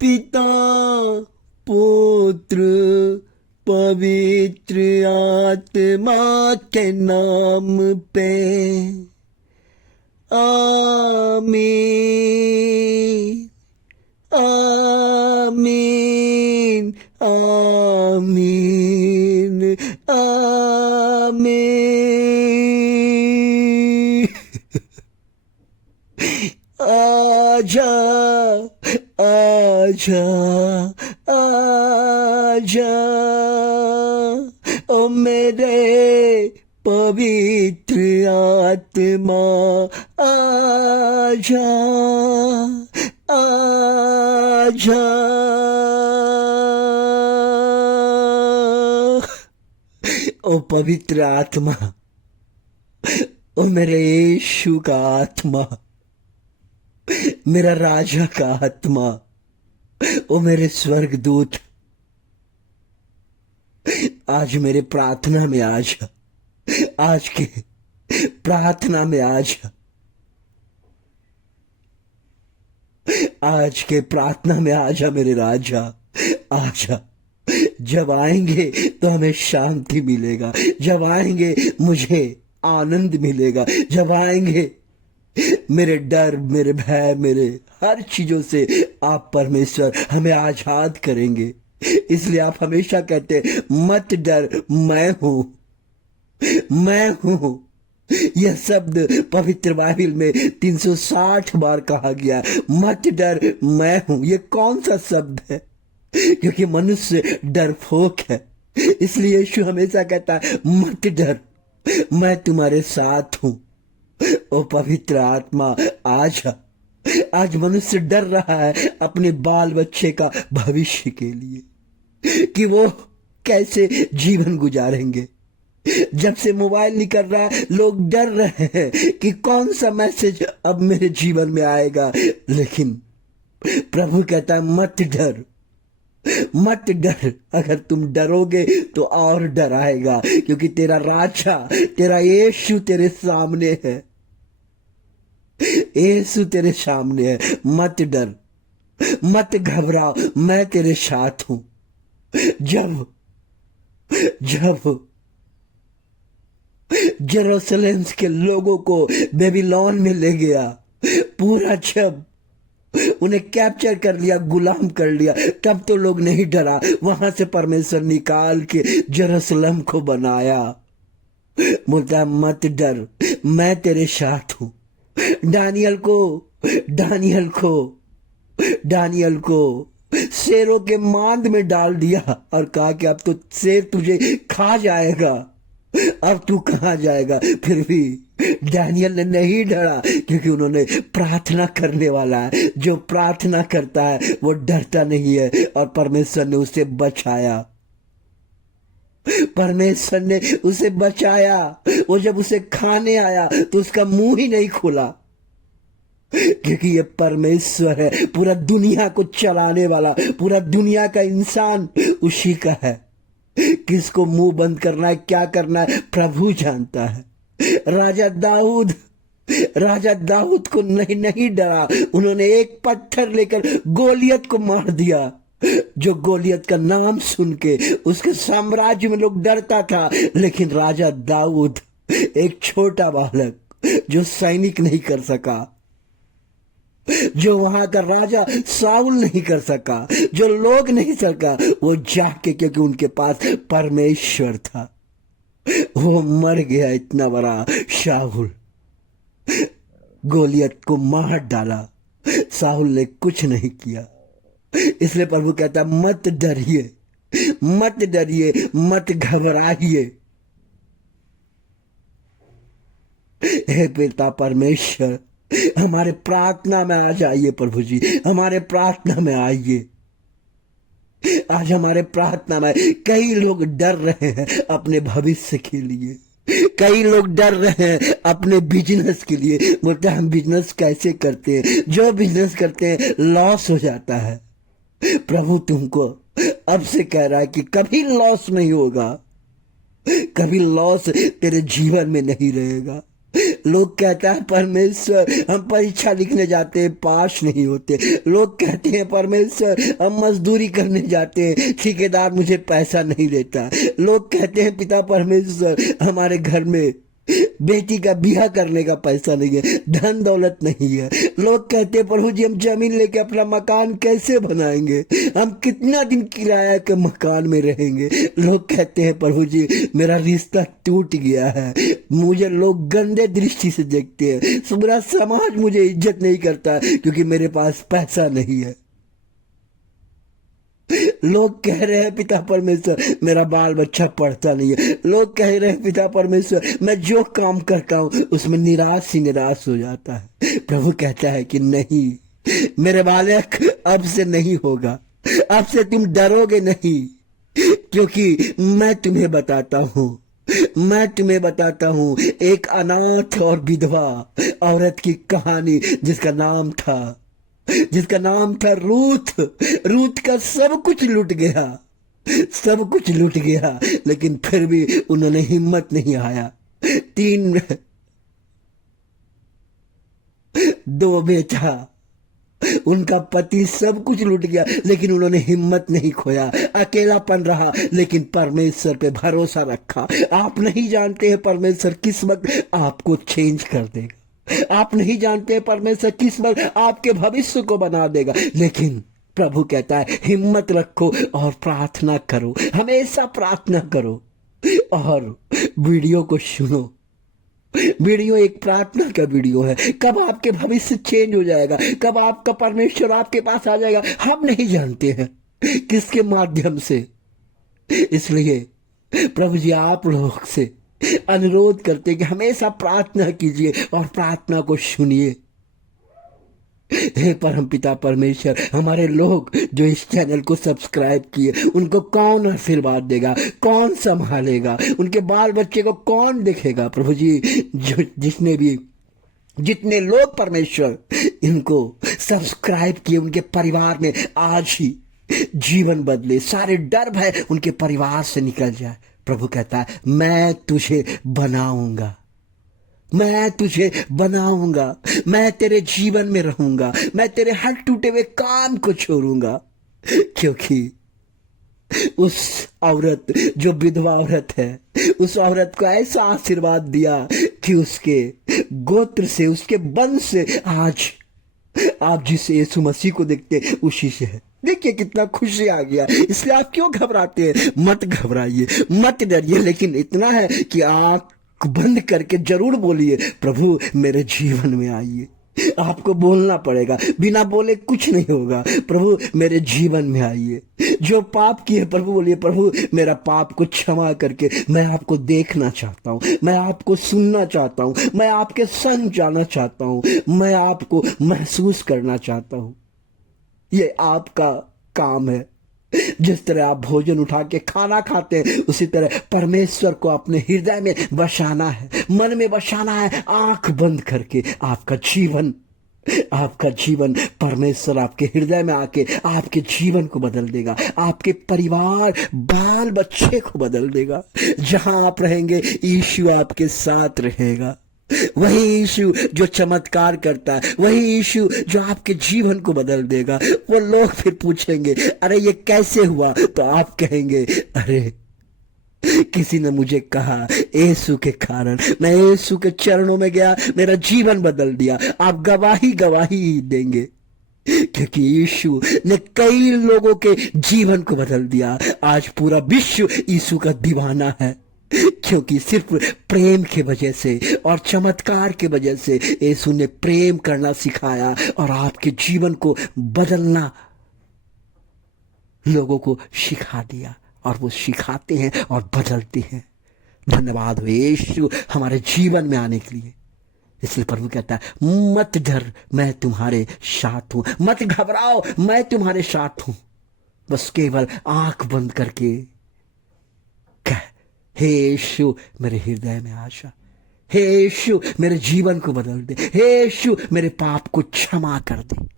पिता पुत्र पवित्र आत्मा के नाम पे आमीन आमीन आमीन आमीन। आजा आजा आजा ओ मेरे पवित्र आत्मा, आजा आजा। ओ पवित्र आत्मा, ओ मेरे यीशु का आत्मा, मेरा राजा का आत्मा, ओ मेरे स्वर्गदूत, आज मेरे प्रार्थना में आ जा, आज के प्रार्थना में आ जा, आज के प्रार्थना में आ जा मेरे राजा, आ जा। जब आएंगे तो हमें शांति मिलेगा, जब आएंगे मुझे आनंद मिलेगा, जब आएंगे मेरे डर, मेरे भय, मेरे हर चीजों से आप परमेश्वर हमें आजाद करेंगे। इसलिए आप हमेशा कहते हैं मत डर, मैं हूं, मैं हूं। यह शब्द पवित्र बाइबल में 360 बार कहा गया, मत डर मैं हूं। यह कौन सा शब्द है? क्योंकि मनुष्य डरपोक है, इसलिए यीशु हमेशा कहता है मत डर, मैं तुम्हारे साथ हूं। ओ पवित्र आत्मा आजा। आज मनुष्य डर रहा है अपने बाल बच्चे का भविष्य के लिए कि वो कैसे जीवन गुजारेंगे। जब से मोबाइल निकल रहा है लोग डर रहे हैं कि कौन सा मैसेज अब मेरे जीवन में आएगा। लेकिन प्रभु कहता है मत डर, मत डर। अगर तुम डरोगे तो और डर आएगा, क्योंकि तेरा राजा, तेरा यीशु तेरे सामने है। यीशु तेरे सामने है। मत डर, मत घबराओ, मैं तेरे साथ हूं। जब जब जेरूशलेम के लोगों को बेबीलोन में ले गया, पूरा जब उन्हें कैप्चर कर लिया, गुलाम कर लिया, तब तो लोग नहीं डरा। वहां से परमेश्वर निकाल के जेरूशलेम को बनाया। बोलता है मत डर, मैं तेरे साथ हूं। दानियल को शेरों के मांद में डाल दिया और कहा कि अब तो शेर तुझे खा जाएगा, अब तू कहां जाएगा। फिर भी दानियल ने नहीं डरा, क्योंकि उन्होंने प्रार्थना करने वाला है। जो प्रार्थना करता है वो डरता नहीं है, और परमेश्वर ने उसे बचाया। परमेश्वर ने उसे बचाया। वो जब उसे खाने आया तो उसका मुंह ही नहीं खुला, क्योंकि ये परमेश्वर है, पूरा दुनिया को चलाने वाला, पूरा दुनिया का इंसान उसी का है। किसको मुंह बंद करना है, क्या करना है, प्रभु जानता है। राजा दाऊद को नहीं डरा। उन्होंने एक पत्थर लेकर गोलियत को मार दिया। जो गोलियत का नाम सुन के उसके साम्राज्य में लोग डरता था, लेकिन राजा दाऊद, एक छोटा बालक जो सैनिक नहीं कर सका, जो वहां का राजा साउल नहीं कर सका, जो लोग नहीं सका, वो जाके, क्योंकि उनके पास परमेश्वर था, वो मर गया। इतना बड़ा शाहुल गोलियत को मार डाला, साहुल ने कुछ नहीं किया। इसलिए प्रभु कहता मत डरिए, मत डरिए, मत घबराइए। हे पिता परमेश्वर, हमारे प्रार्थना में आ जाइए प्रभु जी, हमारे प्रार्थना में आइए। आज हमारे प्रार्थना में कई लोग डर रहे हैं अपने भविष्य के लिए, कई लोग डर रहे हैं अपने बिजनेस के लिए। बोलते हैं हम बिजनेस कैसे करते हैं, जो बिजनेस करते हैं लॉस हो जाता है। प्रभु तुमको अब से कह रहा है कि कभी लॉस नहीं होगा, कभी लॉस तेरे जीवन में नहीं रहेगा। लोग कहता है परमेश्वर हम परीक्षा लिखने जाते हैं पास नहीं होते। लोग कहते हैं परमेश्वर हम मजदूरी करने जाते हैं ठेकेदार मुझे पैसा नहीं देता। लोग कहते हैं पिता परमेश्वर हमारे घर में बेटी का ब्याह करने का पैसा नहीं है, धन दौलत नहीं है। लोग कहते हैं प्रभु जी हम जमीन लेके अपना मकान कैसे बनाएंगे, हम कितना दिन किराया के मकान में रहेंगे। लोग कहते हैं प्रभु जी मेरा रिश्ता टूट गया है, मुझे लोग गंदे दृष्टि से देखते हैं, पूरा समाज मुझे इज्जत नहीं करता क्योंकि मेरे पास पैसा नहीं है। लोग कह रहे हैं पिता परमेश्वर मेरा बाल बच्चा पढ़ता नहीं है। लोग कह रहे हैं पिता परमेश्वर मैं जो काम करता हूं उसमें निराश ही निराश हो जाता है। प्रभु कहता है कि नहीं मेरे बालक अब से नहीं होगा, अब से तुम डरोगे नहीं, क्योंकि मैं तुम्हें बताता हूं एक अनाथ और विधवा औरत की कहानी जिसका नाम था रूथ का सब कुछ लूट गया लेकिन फिर भी उन्होंने हिम्मत नहीं हारा। दो बेटा, उनका पति सब कुछ लूट गया लेकिन उन्होंने हिम्मत नहीं खोया, अकेलापन रहा लेकिन परमेश्वर पे भरोसा रखा। आप नहीं जानते हैं परमेश्वर किस वक्त आपको चेंज कर देगा, आप नहीं जानते परमेश्वर किस वक्त आपके भविष्य को बना देगा, लेकिन प्रभु कहता है हिम्मत रखो और प्रार्थना करो, हमेशा प्रार्थना करो और वीडियो को सुनो। वीडियो एक प्रार्थना का वीडियो है। कब आपके भविष्य चेंज हो जाएगा, कब आपका परमेश्वर आपके पास आ जाएगा हम नहीं जानते हैं किसके माध्यम से। इसलिए प्रभु जी आप लोग से अनुरोध करते कि हमेशा प्रार्थना कीजिए और प्रार्थना को सुनिए। हे परमपिता परमेश्वर हमारे लोग जो इस चैनल को सब्सक्राइब किए उनको कौन आशीर्वाद देगा, कौन संभालेगा, उनके बाल बच्चे को कौन देखेगा। प्रभु जी जितने लोग परमेश्वर इनको सब्सक्राइब किए उनके परिवार में आज ही जीवन बदले, सारे डर भय उनके परिवार से निकल जाए। प्रभु कहता है मैं तुझे बनाऊंगा, मैं तेरे जीवन में रहूंगा, मैं तेरे हर टूटे हुए काम को छोड़ूंगा, क्योंकि उस औरत जो विधवा औरत है उस औरत को ऐसा आशीर्वाद दिया कि उसके गोत्र से, उसके वंश से आज आप जिस यीशु मसीह को देखते उसी से है। देखिए कितना खुशी आ गया। इसलिए आप क्यों घबराते हैं? मत घबराइए, मत डरिए, लेकिन इतना है कि आंख बंद करके जरूर बोलिए प्रभु मेरे जीवन में आइए। आपको बोलना पड़ेगा, बिना बोले कुछ नहीं होगा। प्रभु मेरे जीवन में आइए। जो पाप किए प्रभु बोलिए प्रभु मेरा पाप को क्षमा करके मैं आपको देखना चाहता हूँ, मैं आपको सुनना चाहता हूँ, मैं आपके संग जाना चाहता हूँ, मैं आपको महसूस करना चाहता हूँ। ये आपका काम है। जिस तरह आप भोजन उठा के खाना खाते हैं उसी तरह परमेश्वर को अपने हृदय में बसाना है, मन में बसाना है। आंख बंद करके आपका जीवन परमेश्वर आपके हृदय में आके आपके जीवन को बदल देगा, आपके परिवार बाल बच्चे को बदल देगा। जहां आप रहेंगे यीशु आपके साथ रहेगा। वही यीशु जो चमत्कार करता है, वही यीशु जो आपके जीवन को बदल देगा। वो लोग फिर पूछेंगे अरे ये कैसे हुआ, तो आप कहेंगे अरे किसी ने मुझे कहा यीशु के कारण, मैं यीशु के चरणों में गया, मेरा जीवन बदल दिया। आप गवाही देंगे क्योंकि यीशु ने कई लोगों के जीवन को बदल दिया। आज पूरा विश्व यीशु का दीवाना है, क्योंकि सिर्फ प्रेम के वजह से और चमत्कार के वजह से यीशु ने प्रेम करना सिखाया और आपके जीवन को बदलना लोगों को सिखा दिया, और वो सिखाते हैं और बदलते हैं। धन्यवाद हो यीशु हमारे जीवन में आने के लिए। इसलिए प्रभु कहता है मत डर, मैं तुम्हारे साथ हूं, मत घबराओ, मैं तुम्हारे साथ हूं। बस केवल आंख बंद करके कह हे यीशु मेरे हृदय में आ जा, हे यीशु मेरे जीवन को बदल दे, हे यीशु मेरे पाप को क्षमा कर दे।